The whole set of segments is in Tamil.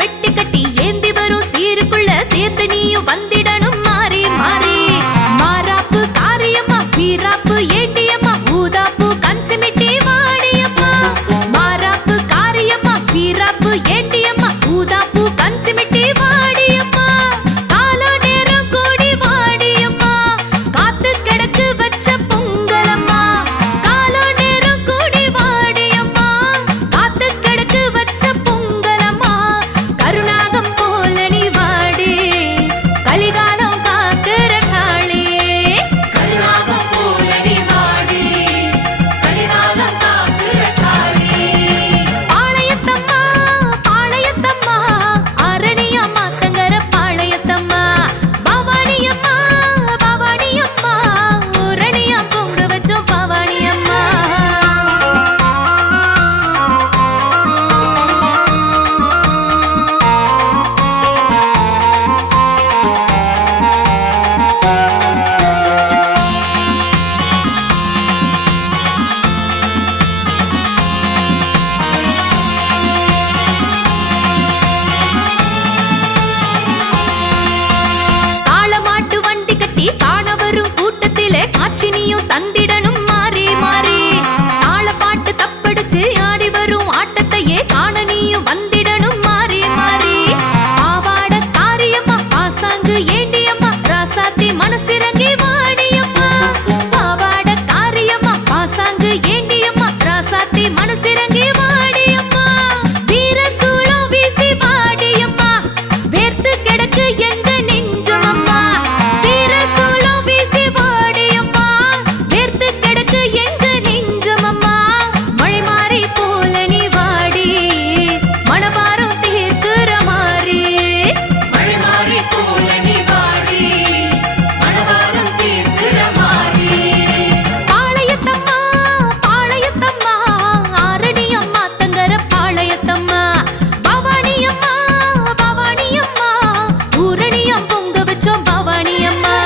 பெட்டி கட்டி ஏந்தி வரும் சீருக்குள்ள சேர்த்து நீயும் வந்திடணும் மாறி மாறி. மாறாப்பு காரியம்மா வீராப்பு ஏண்டியம்மா ஊதாப்பு கன்சிமிட்டி வாடியம்மா. மாறாப்பு காரியம்மா வீராப்பு ஏண்டியம்மா ஊதாப்பு கன்சிமிட்டி வாடியம்மா. கால நேரம் கூடி வாடியம்மா காத்து கிடக்கு வச்ச பொங்கலம்மா. கால நேரம் கூடி வாடியம்மா காத்து கிடக்கு வச்ச பொங்கலம்மா. கருணாகம் போல நீ வாடி கலிகாலம் காக்குற காளி. கருணாகம் போல நீ வாடி கலிகாலம் காக்குற காளி. பாளையத்தம்மா பாளையத்தம்மா அரணியம்மா தங்கர பாளையத்தம்மா. பவானியம்மா பவானியம்மா ஊரணியா பொங்க வச்சோம் பவானியம்மா. காளமாட்டு வண்டி கட்டி காண வரும் கூட்டத்திலே காட்சினியும் தந்திடணும் மாறி மாறி. தாளப்பாட்டு தப்படிச்சு ஆடி வரும் ஆட்டத்தையே காண நீயும் வந்திடணும் மாறி மாறி. பாவாட காரியம்மா பாசாங்கு ஏண்டியம்மா ராசாத்தி மனசிறங்கி வாடியம்மா. பாவாட காரியம்மா பாசாங்கு ஏண்டியம்மா ராசாத்தி மனசிறங்கி வாடியம்மா. வீர சூளம் வீசி வாடியம்மா வேர்த்து கிடக்கு எங்க நெஞ்சமம்மா. வீர சூளம் வீசி வாடியம்மா வேர்த்து கிடக்கு எங்க நெஞ்சமம்மா. மழை மாறி போல நீ வாடி மணபாரம் தீர்க்கிற மாறி. மழை மாறி போல நீ வாடி மணபாரம் தீர்க்கிற மாறி. பாளையத்தம்மா பாளையத்தம்மா ஆரணியம்மா தங்கர பாளையத்தம்மா. பவானியம்மா பவானியம்மா ஊரணியம் பொங்க வச்சோம் பவானியம்மா.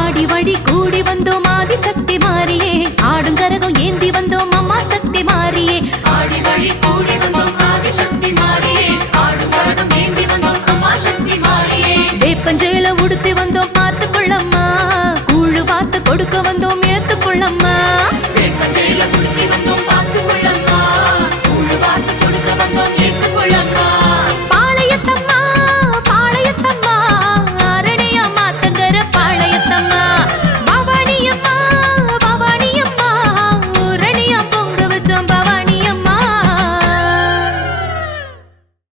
ஆடி வழி கூடி வந்தோம் ஆதிசக்தி மாறியே ஆடுங்கரகம் ஏந்தி வந்தோம் அம்மா சக்தி மாறியே. ஆடி வழி கூடி வந்தோம் ஆதிசக்தி மாறியே ஆடுங்கரகம் ஏந்தி வந்தோம் அம்மா சக்தி மாறியே. வேப்பஞ்சேல உடுத்தி வந்தோம் பார்த்து கொள்ளம்மா கூழு பார்த்து கொடுக்க வந்தோம்